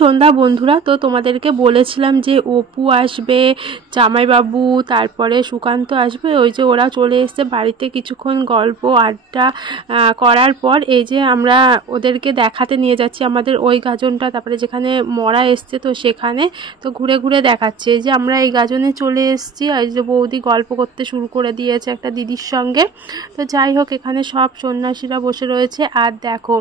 সন্ধ্যা বন্ধুরা। তো তোমাদেরকে বলেছিলাম যে অপু আসবে, জামাইবাবু, তারপরে সুকান্ত আসবে। ওই যে ওরা চলে এসছে বাড়িতে, কিছুক্ষণ গল্প আড্ডা করার পর এই যে আমরা ওদেরকে দেখাতে নিয়ে যাচ্ছি আমাদের ওই গাজনটা, তারপরে যেখানে মরা এসছে তো সেখানে। তো ঘুরে ঘুরে দেখাচ্ছে যে আমরা এই গাজনে চলে এসছি। আর যে বৌদি গল্প করতে শুরু করে দিয়েছে একটা দিদির সঙ্গে। তো যাই হোক, এখানে সব সন্ন্যাসীরা বসে রয়েছে। আর দেখো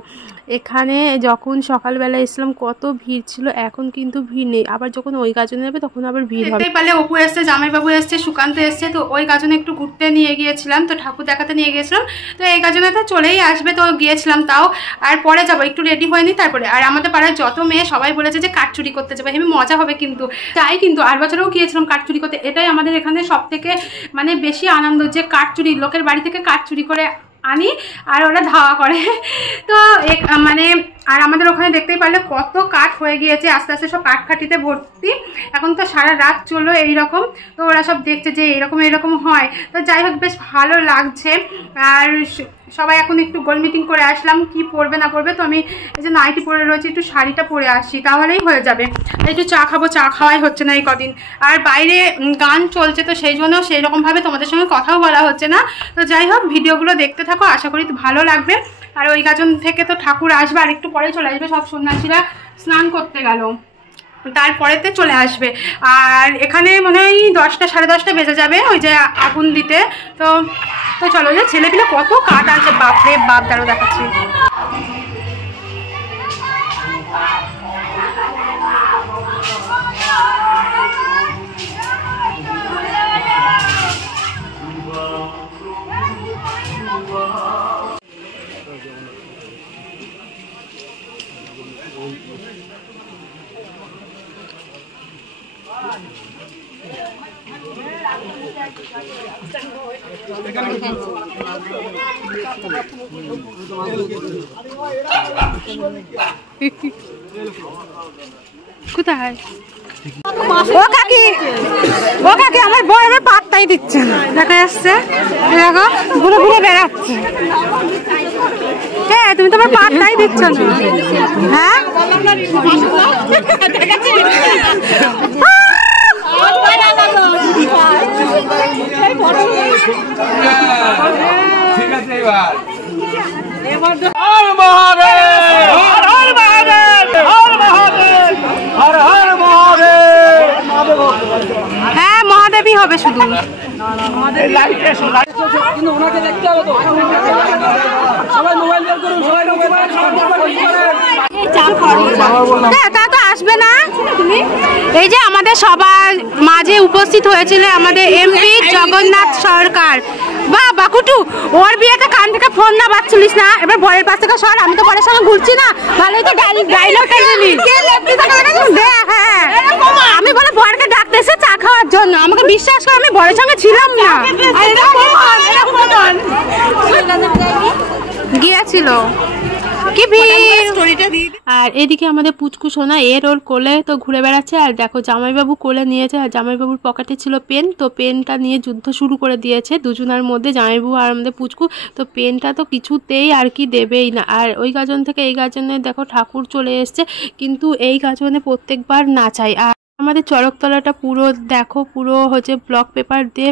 এখানে যখন সকালবেলা এসলাম কত ভিড় ছিল, এখন কিন্তু ভিড় নেই। আবার যখন ওই গাজনে যাবে তখন আবার ভিড় হবে। পালে অপু এসছে, জামাইবাবু এসছে, সুকান্ত এসছে। তো ওই গাজনে একটু ঘুরতে নিয়ে গিয়েছিলাম, তো ঠাকুর দেখাতে নিয়ে গিয়েছিলাম। তো এই গাজনে তো চলেই আসবে, তো গিয়েছিলাম তাও। আর পরে যাবো, একটু রেডি হয়নি তারপরে। আর আমাদের পাড়ায় যত মেয়ে সবাই বলেছে যে কাঠ চুরি করতে যাবে, হেবি মজা হবে কিন্তু। তাই কিন্তু আর বছরেও গিয়েছিলাম কাঠ চুরি করতে। এটাই আমাদের এখানে সব থেকে মানে বেশি আনন্দ, যে কাঠ চুরি, লোকের বাড়ি থেকে কাঠ চুরি করে আনি আর ওরা ধাওয়া করে। তো মানে আর আমাদের ওখানে দেখতেই পারলে কত কাঠ হয়ে গিয়েছে, আস্তে আস্তে সব কাঠখাটিতে ভর্তি। এখন তো সারা রাত চললো এইরকম। তো ওরা সব দেখছে যে এইরকম এইরকম হয়। তো যাই হোক, বেশ ভালো লাগছে। আর সবাই এখন একটু গোল মিটিং করে আসলাম কি পরবে না পরবে। তো আমি এই যে নাইটি পরে রয়েছি, একটু শাড়িটা পরে আসি তাহলেই হয়ে যাবে। একটু চা খাবো, চা খাওয়াই হচ্ছে না এই কদিন। আর বাইরে গান চলছে, তো সেই জন্য সেই রকমভাবে তোমাদের সঙ্গে কথাও বলা হচ্ছে না। তো যাই হোক, ভিডিওগুলো দেখতে থাকো, আশা করি ভালো লাগবে। আর ওই গাজন থেকে তো ঠাকুর আসবে, আর একটু পরে চলে আসবে। সব সন্ন্যাসীরা স্নান করতে গেল, তারপরেতে চলে আসবে। আর এখানে মনে হয় 10টা সাড়ে 10টা বেজে যাবে ওই যে আগুন দিতে। তো তো চলো, যে ছেলেপিলে কত কাঠ আছে, বাপরে বাপ। দাঁড়ো দেখাচ্ছি। কোথায় ও কাকি, ও কাকি, আমার বউ আমার পাত্তাই দিচ্ছে না। দেখা যাচ্ছে, দেখো ঘুরে ঘুরে বেড়াচ্ছে। হ্যাঁ, তুমি তোমার পাত্তাই দিচ্ছ না। হ্যাঁ, ঠিক আছে এবার। হ্যাঁ, মহাদেবী হবে শুধু। তা তো আসবে না তুমি। এই যে আমাদের সবার মাঝে উপস্থিত হয়েছিল আমাদের এমপি জগন্নাথ সরকার। বাহ বাকুটু, ওর বিয়েতে কান থেকে ফোন না বাজছিলিস না, এবার বরের পাশ থেকে সর। আমি তো বরের সঙ্গে ঘুরছি না, ভালোই তো ডায়লগটা দিলি। হ্যাঁ, আমি বলে বরকে ডাকতেছে চা খাওয়ার জন্য। আমাকে বিশ্বাস করে, আমি বরের সঙ্গে ছিলাম না। গিয়েছিল কি আর এদিকে আমাদের পুচকু সোনা এর ওর কোলে তো ঘুরে বেড়াচ্ছে। আর দেখো জামাইবাবু কোলে নিয়েছে, আর জামাইবাবুর পকেটে ছিল পেন। তো পেনটা নিয়ে যুদ্ধ শুরু করে দিয়েছে দুজনের মধ্যে, জামাইবাবু আর আমাদের পুচকু। তো পেনটা তো কিছুতেই আর কি দেবেই না। আর ওই গাজন থেকে এই গাজনে দেখো ঠাকুর চলে এসছে, কিন্তু এই গাজনে প্রত্যেকবার নাচায়। আর আমাদের চড়কতলাটা পুরো দেখো, পুরো হচ্ছে ব্লক পেপার দিয়ে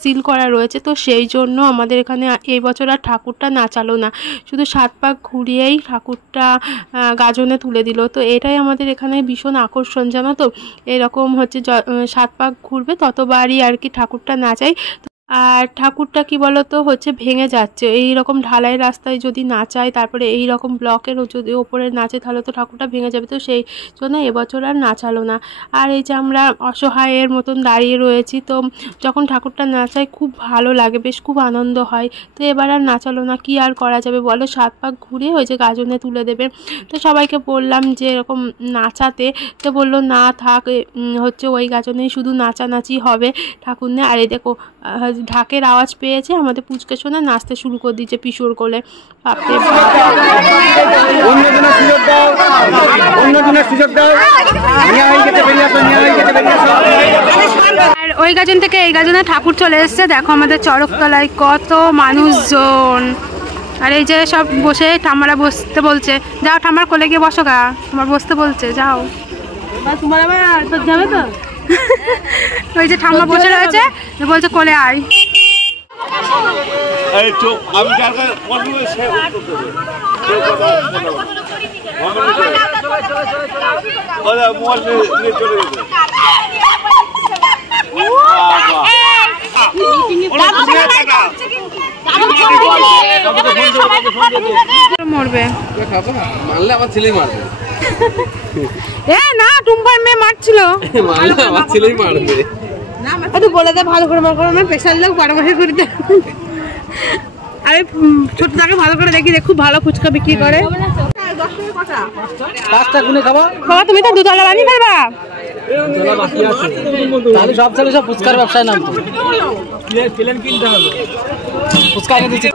সিল করা রয়েছে। তো সেই জন্য আমাদের এখানে এই বছর আর ঠাকুরটা নাচালো না, শুধু 7 পাক ঘুরিয়েই ঠাকুরটা গাজনে তুলে দিল। তো এটাই আমাদের এখানে ভীষণ আকর্ষণ, জানো তো। এরকম হচ্ছে 7 পাক ঘুরবে ততবারই আর কি ঠাকুরটা নাচায়। আর ঠাকুরটা কি বলতো হচ্ছে ভেঙে যাচ্ছে। এই রকম ঢালাই রাস্তায় যদি নাচায়, তারপরে এই রকম ব্লকের যদি ওপরে নাচে, তাহলে তো ঠাকুরটা ভেঙে যাবে। তো সেই জন্য এবছর আর নাচালো না। আর এই যে আমরা অসহায়ের মতন দাঁড়িয়ে রয়েছি, তো যখন ঠাকুরটা নাচায় খুব ভালো লাগে, বেশ খুব আনন্দ হয়। তো এবার আর নাচালো না, কি আর করা যাবে বলো। 7 পাক ঘুরে ওই যে গাজনে তুলে দেবে। তো সবাইকে বললাম যে এরকম নাচাতে, তো বললো না থাক, হচ্ছে ওই গাজনেই শুধু নাচানাচি হবে, ঠাকুর নিয়ে। আর এই দেখো ঢাকের আওয়াজ পেয়েছে, আমাদের পুচকে শোনা নাচতে শুরু করে দিয়েছে পিশোর কোলে। বাপরে, আর ওই গাজন থেকে এই গাজনে ঠাকুর চলে এসছে। দেখো আমাদের চড়কতলায় কত মানুষজন। আর এই যে সব বসে ঠাম্মারা বসতে বলছে, যাও ঠাম্মার কোলে গিয়ে বসো গা, তোমার বসতে বলছে, যাও। তোমার আবার তোর যাবে তো? ওই যে ঠাম্মা বসে রয়েছে, বলছে কোলে আয়। মরবে মারলে আমার ছেলেই মারবে। না টুম্পার মেয়ে মারছিল, মারলে আমার ছেলেই মারবে। তুই বলে দে ভালো করে আমার প্রেশার লোক বাড়াবাড়ি করে দে। আরে ছোট থেকে ভালো করে দেখি, খুব ভালো ফুচকা বিক্রি করে। 5টা গুনে খাবা বাবা, তুমি তো দুতলা বানিয়ে ফেলবা। তাহলে সব ছেলে সব ফুচকার ব্যবসায় নামতো। প্লেন কিনতে হবে, ফুচকা এনে দিচ্ছে।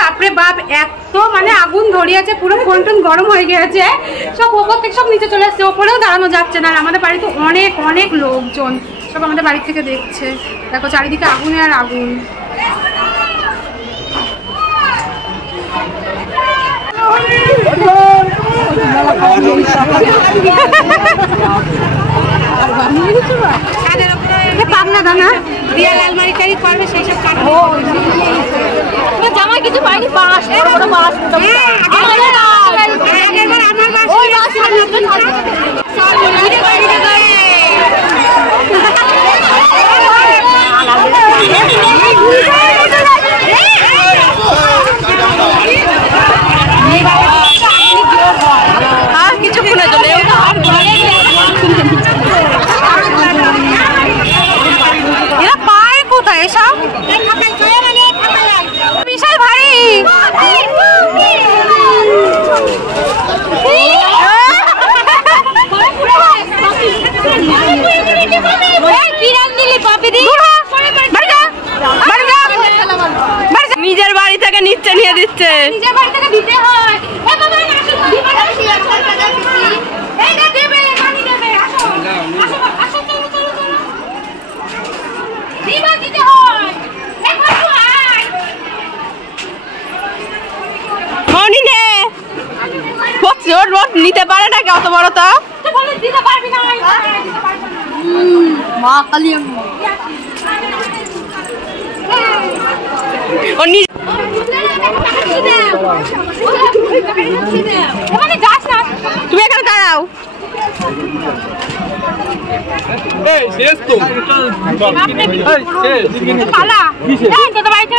বাপরে বাপ, এত মানে আগুন ধরিয়েছে, পুরো ফোন টোন গরম হয়ে গেছে, সব ওপর থেকে সব নিচে চলে আসছে, ওপরেও দাঁড়ানো যাচ্ছে না। আর আমাদের বাড়িতে অনেক অনেক লোকজন সব আমাদের বাড়ি থেকে দেখছে, দেখো চারিদিকে আগুনে আর আগুন। পাবনা দানা দিয়া লালমারি টারি করবে সেই সব কাটবে। জামাই কিছু পাইনি, বাস বড় বড় বাস কিছুক্ষণের জন্য এরা পায় কোথায় এসব? বিশাল ভারী। নিজের বাড়ি থেকে নিচ্ছে, নিয়ে দিচ্ছে। নিজের বাড়ি থেকে দিতে হয়। নিতে পারে না অত বড় তো মা কালী তুমি এখানে দাঁড়াও।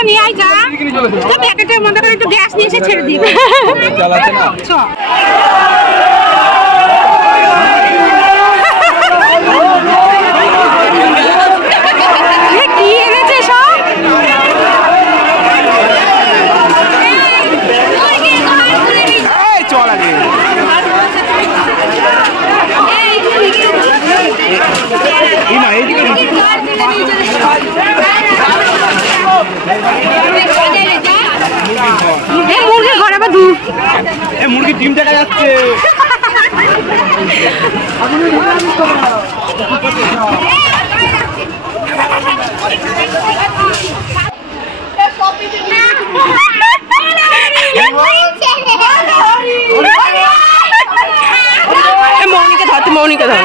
নিয়ে আই যা প্যাকেটের মধ্যে করে একটু গ্যাস নিয়ে এসে ছেড়ে দিবে। কি এনেছে সব? চল আগে মুরগির ঘরে বা দূর মুরগির ডিম দেখা যাচ্ছে। মৌনিকে ধর, মৌনিকে ধর।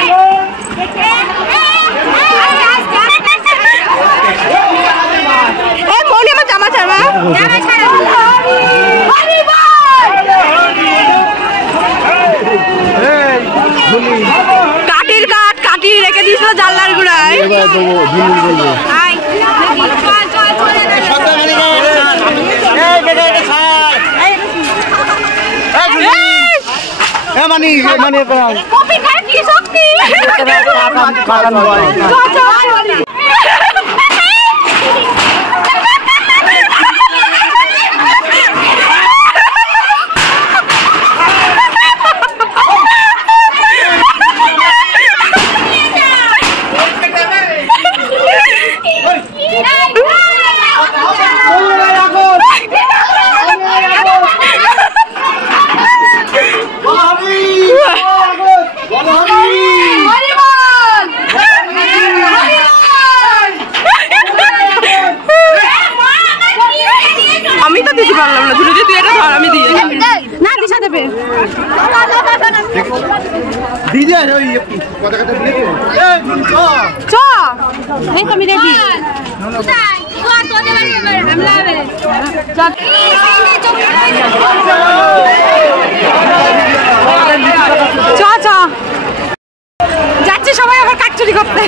মৌনি আমার জামা ছাড়বা, কাঠির কাঠ কাটি রেখে দিয়েছিল জানলার গুড়ায়। আমি তো দিতে পারলাম না, তুই এটা ধর, আমি দিয়ে না দিশা দেবে দিদি চ এই তো আমি রেডি। চ চ যাচ্ছে সবাই আবার কাকচুরি করতে।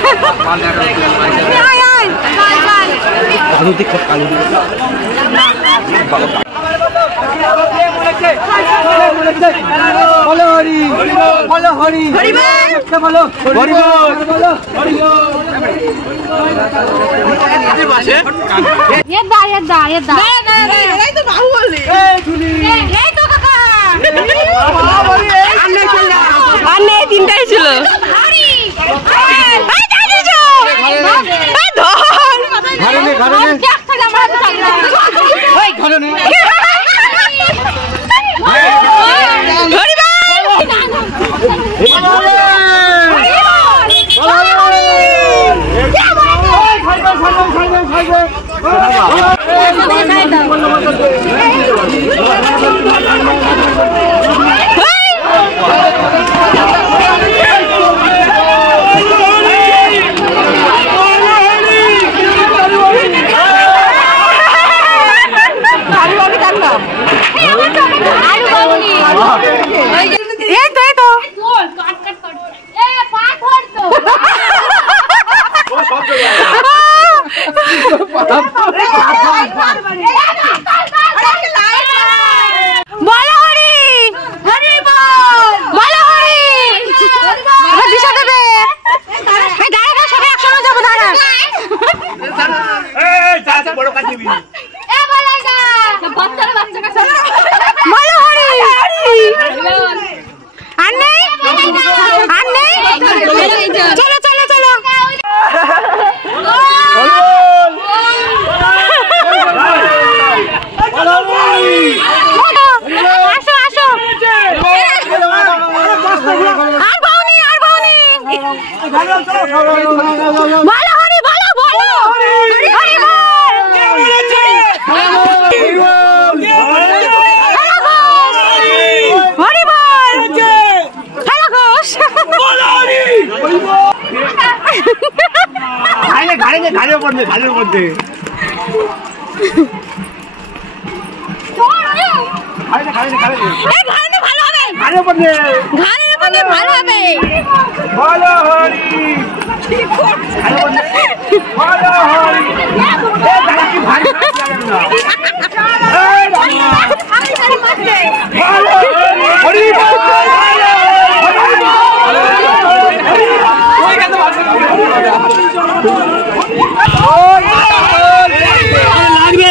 তিনটাই ছিল বলো হরি হরি বল, বলো হরি। এবার দিশা দেবে। এই দাঁড়া, সবাই একসঙ্গে যাবো, দাঁড়া। বলো হরি। আর নেই, আর নেই। চলো চলো চলো। আসো আসো। আর বাউনি, আর বাউনি। বলো হরি, বলো বলো হরি বল। হরি বল। হ্যালো ঘোষ। ঘাড়ে পড়বে, ঘাড়ের মধ্যে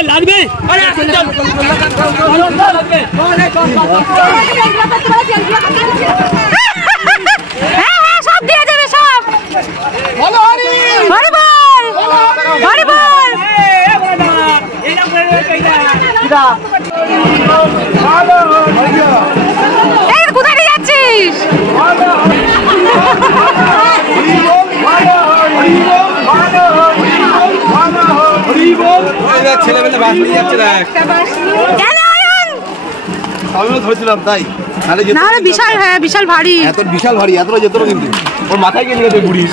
লাগবে। সব দিয়ে যাবে সব। হরি বল, হরি বল। এই কোথায় নিয়ে যাচ্ছিস? ছেলেবেলে বাস নিয়ে যাচ্ছে দেখ। আমিও ধরেছিলাম তাই। না বিশাল, হ্যাঁ বিশাল ভারী। এত বিশাল ভারী, এতটা যেত না কিন্তু ওর মাথায় গিয়ে নিয়ে বুড়ি।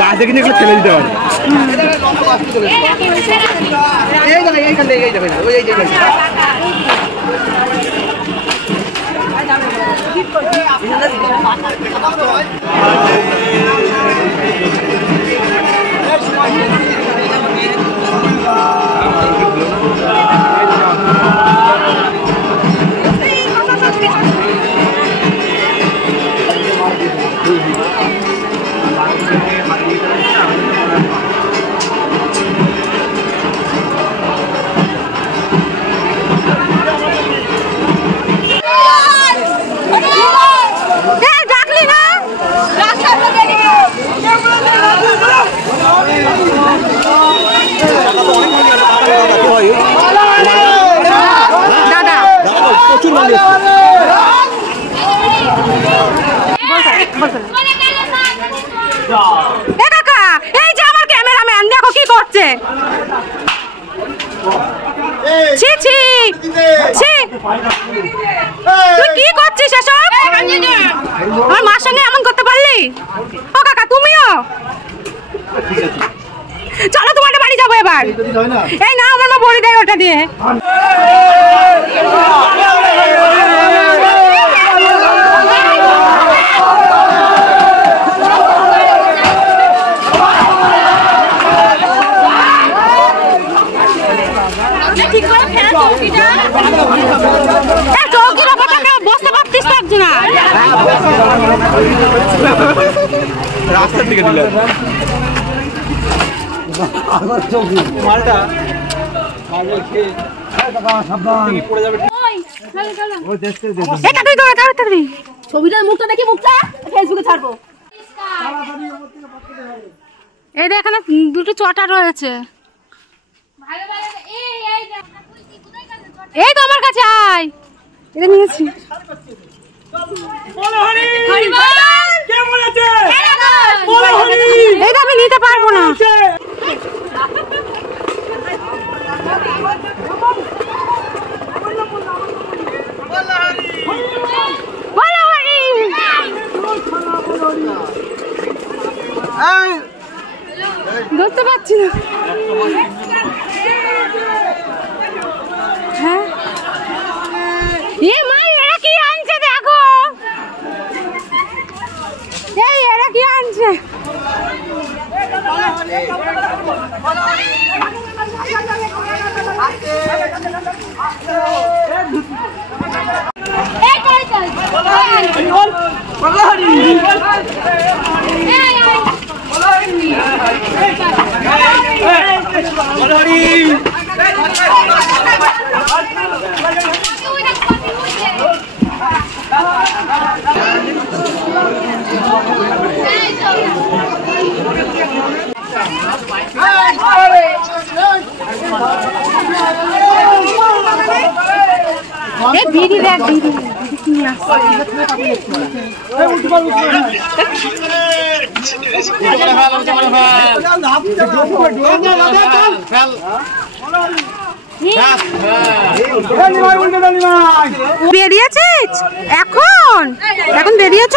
বাস দেখে এগুলো ফেলে দিতে পারে। এই যে আমার ক্যামেরাম্যান দেখো কি করছে। ছি ছি ছি, তুই কি করছিস এসব? আমার মার সঙ্গে এমন করতে পারলি? ও কাকা তুমিও চলো, তোমার বাড়ি যাবো এবার। এই না আমার মা বড়ি দেয় ওটা দিয়ে। চৌকির ওপরে বসতে পারতিস তো একজন। রাস্তার দিকে দিলে মালটা ছবিটার মুখটা দেখি, মুখটা ফেসবুকে ছাড়বো। এই দেখ এখানে দুটো চটা রয়েছে। এই তো আমার কাছে আয়, এটা নিয়েছি। এটা আমি নিতে পারবো না। ধরতে পারছি না। হ্যাঁ এ মা, এরা কি আনছে দেখো। এই এরা কি আনছে? চলছে। বিড়ি দেখ, বিড়ি নিয়ে বেরিয়েছিস এখন? এখন বেরিয়েছ?